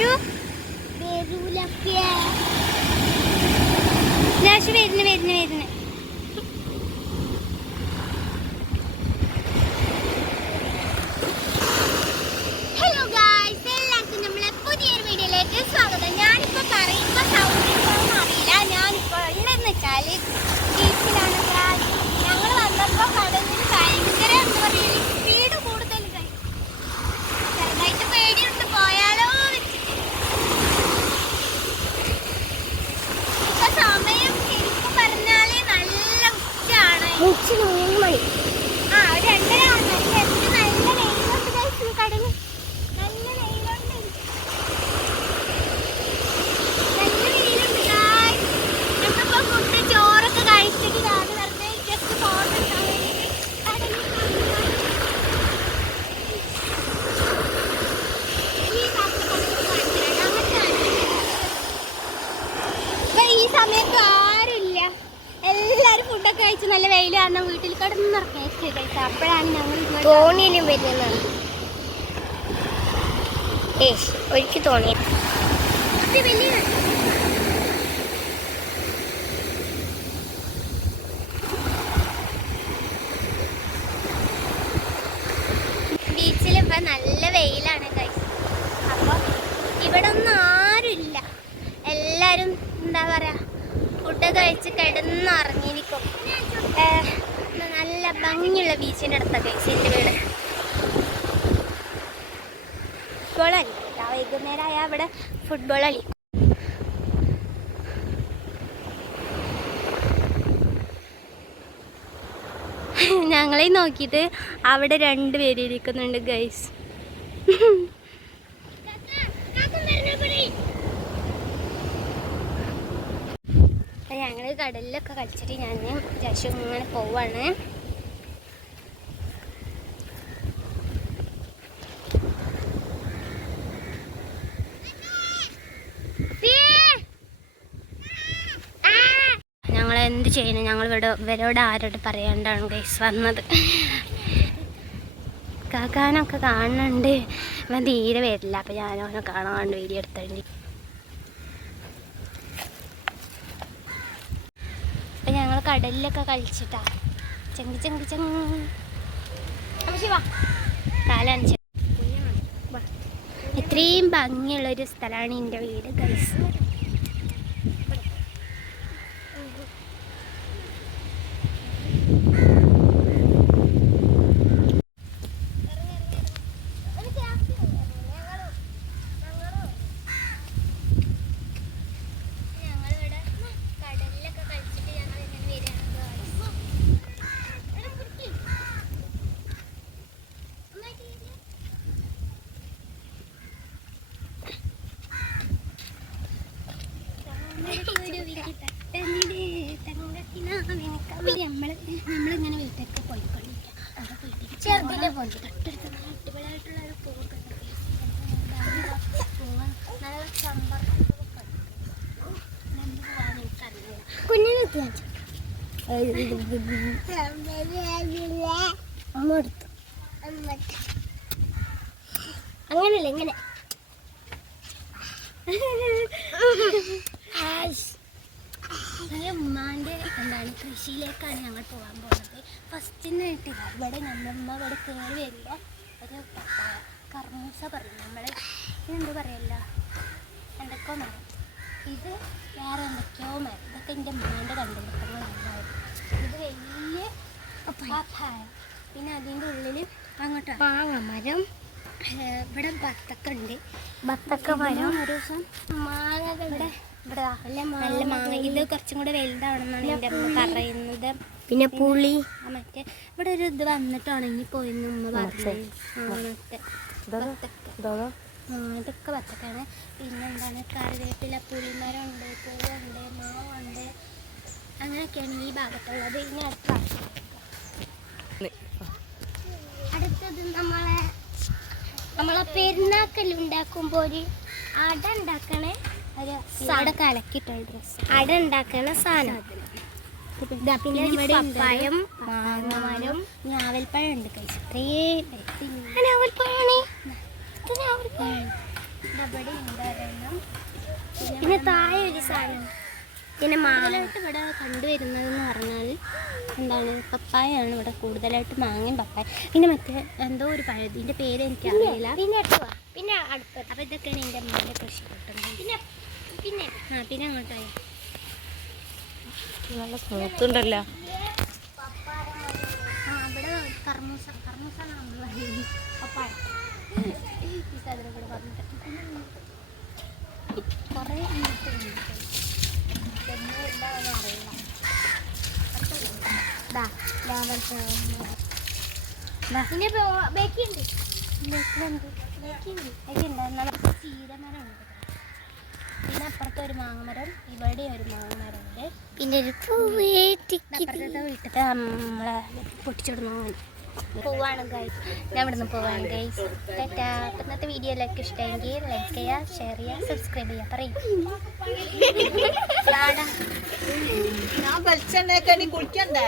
ജാഷു ജാഷു വരുന്നു hello guys, എല്ലാവർക്കും നമ്മളെ പുതിയൊരു വീഡിയോയിലേക്ക് സ്വാഗതം. ഞാനിപ്പോൾ പറയുമ്പോൾ സൗണ്ട് അറിയില്ല. ഞാനിപ്പോൾ ഉള്ളതെന്ന് വെച്ചാൽ ബീച്ചിലാണ്. ഞങ്ങൾ വന്നപ്പോൾ കടലിൽ ഭയങ്കര എന്താ പറയുക, സ്പീഡ് കൂടുതൽ ചെറുതായിട്ട് പേടിയുണ്ട്, പോയാലോ വെച്ചിട്ട്. ഇപ്പൊ സമയം ശരിക്കും പറഞ്ഞാല് നല്ല ഉച്ചയാണ്. ആ, ഒരു 2:30 ആവുന്നു. എന്ത് നല്ല വെയിലുണ്ട് ഗൈസ്, കടല് നല്ല വെയിലുണ്ട്, നല്ല വെയിലുണ്ട് ഗായ്സ്. നമ്മളിപ്പോ ഫുഡ് ചോറൊക്കെ കഴിച്ചിട്ട് രാവിലെ വെറുതെ ജസ്റ്റ് ഫോട്ടോ എടുക്കാൻ വേണ്ടിയിട്ട് കടലിൽ ഈ സമയത്ത് ആരുമില്ല, എല്ലാരും ഫുഡൊക്കെ കഴിച്ച് നല്ല വെയിൽ കാരണം വീട്ടിൽ കിടന്നിറങ്ങി കഴിച്ച. അപ്പോഴാണ് ഞങ്ങൾ തോണിയിലും വരുന്നതാണ്. ഒരിക്കൽ തോന്നി വലിയ ബീച്ചിൽ ഇപ്പൊ നല്ല വെയിലാണ് ഗൈസ്. അപ്പൊ ഇവിടെ ഒന്നും ആരുമില്ല, എല്ലാരും എന്താ പറയാ ഫുഡ് കഴിച്ച് കിടന്നിറങ്ങിയിരിക്കും. നല്ല ഭംഗിയുള്ള ബീച്ചിൻ്റെ അടുത്താണ് ഗൈസ് എൻ്റെ വീട്. ഫുട്ബോൾ കളിക്കും, വൈകുന്നേരം ആയാൽ ഇവിടെ ഫുട്ബോൾ കളിക്കും. ഞങ്ങളെ നോക്കിയിട്ട് അവിടെ 2 പേര് ഇരിക്കുന്നുണ്ട് ഗൈസ്. ഞങ്ങൾ കടലിലൊക്കെ കളിച്ചിട്ട് ഞാൻ ജാഷു ഇങ്ങനെ പോവാണ്. ഞങ്ങൾ എന്ത് ചെയ്യണം, ഞങ്ങൾ ഇവരോട് ആരോട് പറയാണ്ടാണ് ഗൈസ് വന്നത്. കാക്കാനൊക്കെ കാണുന്നുണ്ട്, ഇവൻ തീരെ വരില്ല. അപ്പം ഞാനോനെ കാണാണ്ട് വീഡിയോ എടുത്തോണ്ടി. അപ്പം ഞങ്ങൾ കടലിലൊക്കെ കളിച്ചിട്ടാ ചെങ്കി കാലാണ്. ഇത്രയും ഭംഗിയുള്ളൊരു സ്ഥലമാണ് എൻ്റെ വീട് ഗൈസ്. നമ്മളിങ്ങനെ വീട്ടിലേക്ക് പോയിക്കൊണ്ടിരിക്കാം. അവിടെ പോയിട്ട് ചെറുതിൻ്റെ പോലെ അടിപൊളിയായിട്ടുള്ള ഒരു പൂവൊക്കെ നല്ല സമ്പർക്കൊക്കെ കുഞ്ഞിനെ അമ്മ എടുത്തു. അങ്ങനല്ല ഇങ്ങനെ ഉമ്മാൻ്റെ എന്താണ് കൃഷിയിലേക്കാണ് ഞങ്ങൾ പോകാൻ പോകുന്നത്. ഫസ്റ്റിനായിട്ട് ഇവിടെ നമ്മമ്മ ഇവിടെ കയറി വരുമ്പോൾ ഒരു കർമൂസ പറയും, നമ്മൾ ഇതെന്ത് പറയല്ല, എന്തൊക്കെയോ മരം, ഇത് വേറെ എന്തൊക്കെയോ മരം. ഇതൊക്കെ എൻ്റെ ഉമ്മാൻ്റെ കണ്ടുപിടുത്തങ്ങളുണ്ടാവും. ഇത് വലിയ പപ്പായ, പിന്നെ അതിൻ്റെ ഉള്ളിൽ അങ്ങോട്ട് മരം. ഇവിടെ ബത്തക്ക ഉണ്ട്, ബത്തക്ക മരം. ഒരു ദിവസം മാങ്ങ ഇവിടെ നല്ല മാങ്ങ. ഇത് കുറച്ചും കൂടെ വലുതാവണമെന്നാണ് എൻ്റെ അമ്മ പറയുന്നത്. പിന്നെ പുളി മറ്റേ ഇവിടെ ഒരു ഇത് വന്നിട്ട് ഉണങ്ങി പോയെന്ന് ഉമ്മ പറഞ്ഞത്. ഇതൊക്കെ ബത്തക്കാണ്. പിന്നെ എന്താണ് കറിവേപ്പില, പുളിമരം ഉണ്ട്, പൂവുണ്ട്, മാവുണ്ട്, അങ്ങനെയൊക്കെയാണ് ഈ ഭാഗത്തുള്ളത്. ഇനി അടുത്തത് നമ്മളെ പെരുന്നാക്കല്ലുണ്ടാക്കുമ്പോൾ ഒരു അട ഉണ്ടാക്കണേ, ഒരു അവിടെ കലക്കിയിട്ടുള്ള ഡ്രസ്സ് അട ഉണ്ടാക്കണ സാധനം. പിന്നെ ഇവിടെ പഴം, മാങ്ങമരം, ഞാവൽപ്പഴം ഉണ്ട് കഴിച്ചു. ഇത്രയും ഞാവൽപ്പഴമാണ്. ഇവിടെ ഉണ്ടായിരുന്നു. പിന്നെ താഴെ ഒരു സാധനം പിന്നെ കൂടുതലായിട്ട് ഇവിടെ കണ്ടുവരുന്നതെന്ന് പറഞ്ഞാൽ എന്താണ് പപ്പായാണ് ഇവിടെ കൂടുതലായിട്ട് മാങ്ങയും പപ്പായ പിന്നെ മറ്റേ എന്തോ ഒരു പഴം ഇതിൻ്റെ പേര് എനിക്കറിയില്ല. പിന്നെ അടുത്ത അപ്പോൾ ഇതൊക്കെയാണ് എൻ്റെ അമ്മേൻ്റെ കൃഷി കിട്ടുന്നത്. പിന്നെ പിന്നെ അങ്ങോട്ടായി നല്ല സ്മൂത്തുണ്ടല്ലോ. ഇവിടെ കർമൂസ നമ്മൾ പറയുന്നത് പപ്പായ ഈ സാധനം കൂടെ പറഞ്ഞിട്ട് കുറേ എന്താണെന്ന് അറിയില്ല. പിന്നെ ബേക്കുണ്ട് ചീരമരമുണ്ട്. പിന്നെ അപ്പുറത്തെ ഒരു മാങ്ങമരം, ഇവിടെ ഒരു മാങ്ങമരമുണ്ട്. പിന്നെ ഒരു അപ്പുറത്തെ വീട്ടിലത്തെ നമ്മളെ പൊട്ടിച്ചിടുന്നു പോവാണ് ഗൈസ്. ഞാൻ ഇവിടുന്ന് പോവാണ് ഗൈസ്. ടാറ്റാ. അപ്പം ഇന്നത്തെ വീഡിയോ എല്ലാവർക്കും ഇഷ്ടമെങ്കിൽ ലൈക്ക് ചെയ്യുക, ഷെയർ ചെയ്യുക, സബ്സ്ക്രൈബ് ചെയ്യുക. പറയും ഞാൻ വെളിച്ചെണ്ണയൊക്കെ കുളിക്കണ്ടേ?